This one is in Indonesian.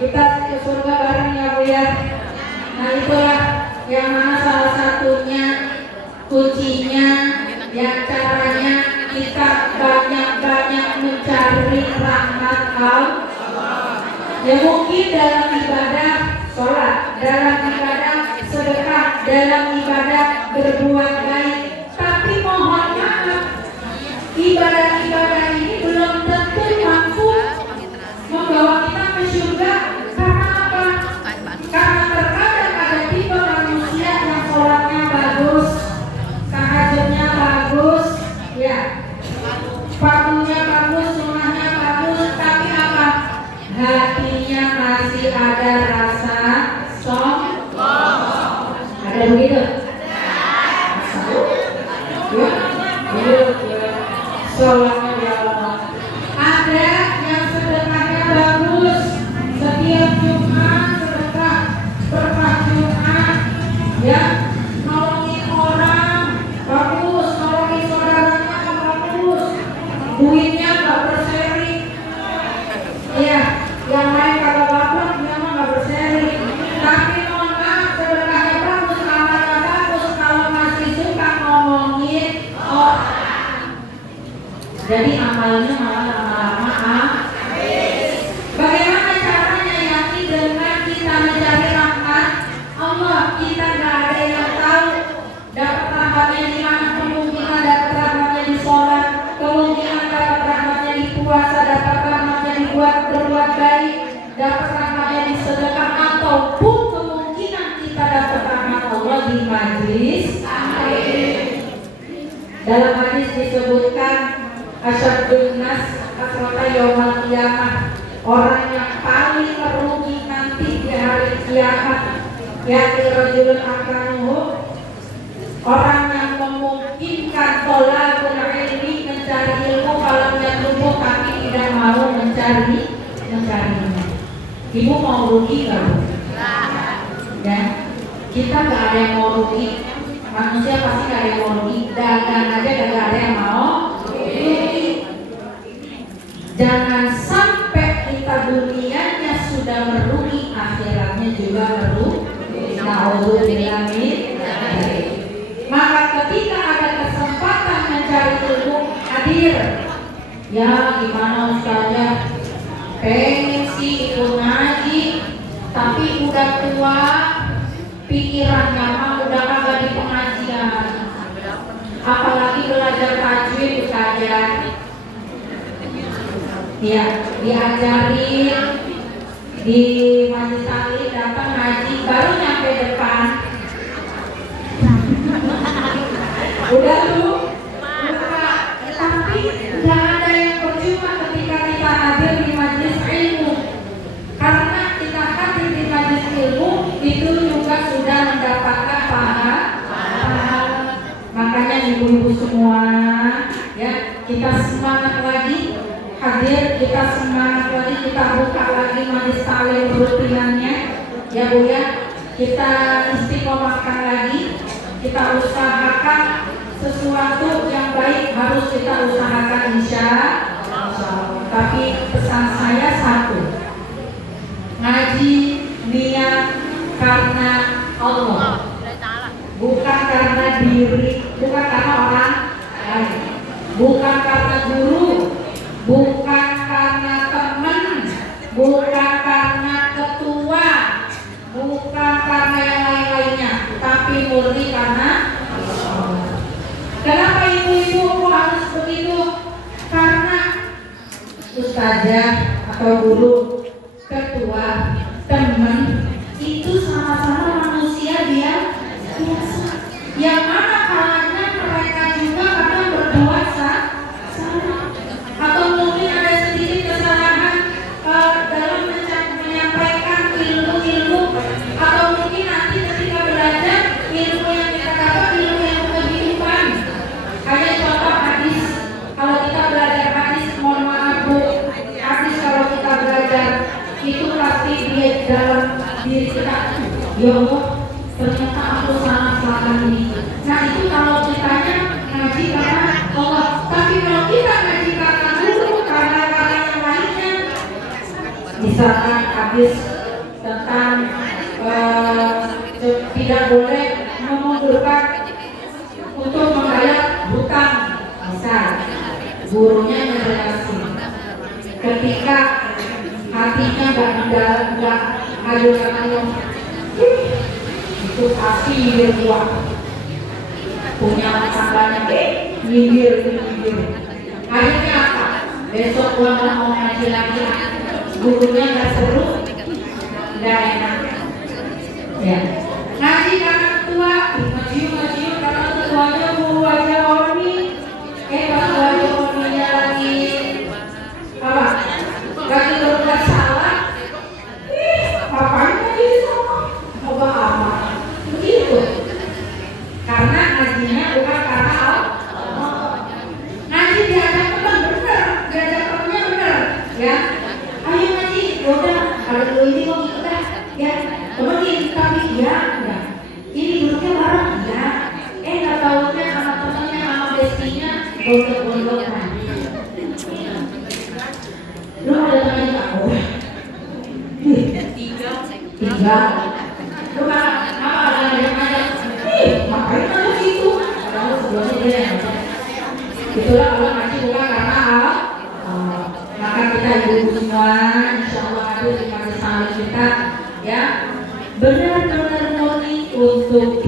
kita ke surga bareng ya Bu ya. Nah itulah yang mana salah satunya kuncinya, yang caranya kita banyak-banyak mencari rahmat Allah. Ya mungkin dalam ibadah sholat, dalam ibadah sedekah, dalam ibadah berbuat baik, tapi mohon maaf, ibadah-ibadah ini belum tentu mampu membawa kita ke surga. Karena apa? Karena terkadang ada tipe manusia yang sholatnya bagus, tahajudnya bagus, ya, fardunya bagus, sunnahnya bagus, tapi apa? Hatinya masih ada rasa sombong. Ada begitu? Sholatnya biasa. Ada yang sedekahnya bagus, setiap Jumat sedekah, berkah Jumat, ya, nolongin orang bagus, nolongin saudaranya bagus, duitnya nggak berseri, ya, yang lain kagak bapak, dia mah nggak berseri. Tapi mohon maaf, sedekahnya bagus, amalnya bagus, kalau masih suka ngomongin orang. Jadi amalnya malah lama-lama habis. Bagaimana caranya? Yakin dengan kita mencari rahmat Allah. Kita nggak ada yang tahu dapat rahmatnya di mana. Kemungkinan dapat rahmatnya di sholat, kemungkinan dapat rahmatnya di puasa, dapat rahmatnya dibuat berbuat baik, dapat rahmatnya di sedekah, ataupun kemungkinan kita dapat rahmat Allah di majlis taklim. Dalam hadis disebutkan asyadun nas asrata yaumal qiyamah, orang yang paling merugi nanti di hari kiamat, yakni rajulun akanuhu, orang yang memungkinkan tolakul ilmi, mencari ilmu, kalau tubuh tapi tidak mau mencarinya. Ibu mau rugi nggak Bu? Ya, kita nggak ada yang mau rugi. Manusia pasti nggak ada yang mau rugi. Dagang aja nggak ada yang mau. Jangan sampai kita dunianya sudah merugi, akhiratnya juga merugi. Nauzubillah min dzalik. Maka ketika ada kesempatan mencari ilmu, hadir. Ya gimana Ustazah? Pengen sih ikut ngaji, tapi udah tua, pikirannya mah udah kagak di pengajian. Apalagi belajar tajwid Ustazah. Ya, diajarin di majelis taklim, datang ngaji, baru nyampe depan udah tuh lupa. Tapi nggak ada yang percuma ketika kita hadir di majelis ilmu, karena kita hadir di majelis ilmu itu juga sudah mendapatkan pahala. Makanya ibu-ibu semua, ya, kita semangat lagi hadir, kita semangat lagi, kita buka lagi majelis taklim rutinannya, ya Bu ya. Kita istiqomahkan lagi, kita usahakan sesuatu yang baik, harus kita usahakan insya Allah. Tapi pesan saya satu, ngaji niat karena Allah, bukan karena diri, bukan karena orang lain, bukan karena guru, bukan karena teman, bukan karena ketua, bukan karena yang lain-lainnya, tapi murni karena Allah. Kenapa ibu-ibu harus begitu? Karena ustazah atau guru, ketua, teman itu sama-sama manusia biasa. Yang mana kalanya mereka juga kadang berbuat salah, atau mungkin ada sedikit kesalahan dalam menyampaikan ilmu-ilmu, atau mungkin nanti ketika belajar ilmu yang kita dapat ilmu yang kehidupan. Kayak contoh hadis, kalau kita belajar hadis, mohon maaf Bu, hadis kalau kita belajar itu pasti di dalam diri kita, ya Allah ternyata aku salah ini. Nah itu kalau kitanya ngaji karena Allah. Tapi kalau kita ngaji karena guru, karena yang lainnya, misalkan habis boleh memundurkan untuk membayar hutang. Bisa gurunya ngejelasin ketika hatinya nggak ngajur itu pasti nyindir gua punya tangganya nyindir. Akhirnya apa? Besok gua mau ngaji lagi, gurunya nggak seru, nggak enak ya. Ngaji karena ketua, ngaji karena ketuanya guru aja Ormi. Pas guru aja Orminya lagi apa? Lagi berbuat salah. Ngapain ngaji di sana? Moga amat. Begitu. Karena ngajinya bukan karena Allah. Ngaji diajak teman bener, diajak temannya bener, ya. Ayo ngaji, yaudah. Kalau dulu ini mau ikut dah, ya. Temenin kami, ya. Ini duduknya bareng, ya. Nggak tahunya sama temannya, sama bestinya, gondok-gondokan. Lu ada temannya nggak? Oh, tiga. Lu apa ada yang ngajak? Ngapain ngajak itu? Padahal sebelumnya dia yang ngajak. Itulah kalau ngaji bukan karena Allah. Maka kita ibu semua, insya Allah hadir di majelis taklim kita, ya, benar-benar murni untuk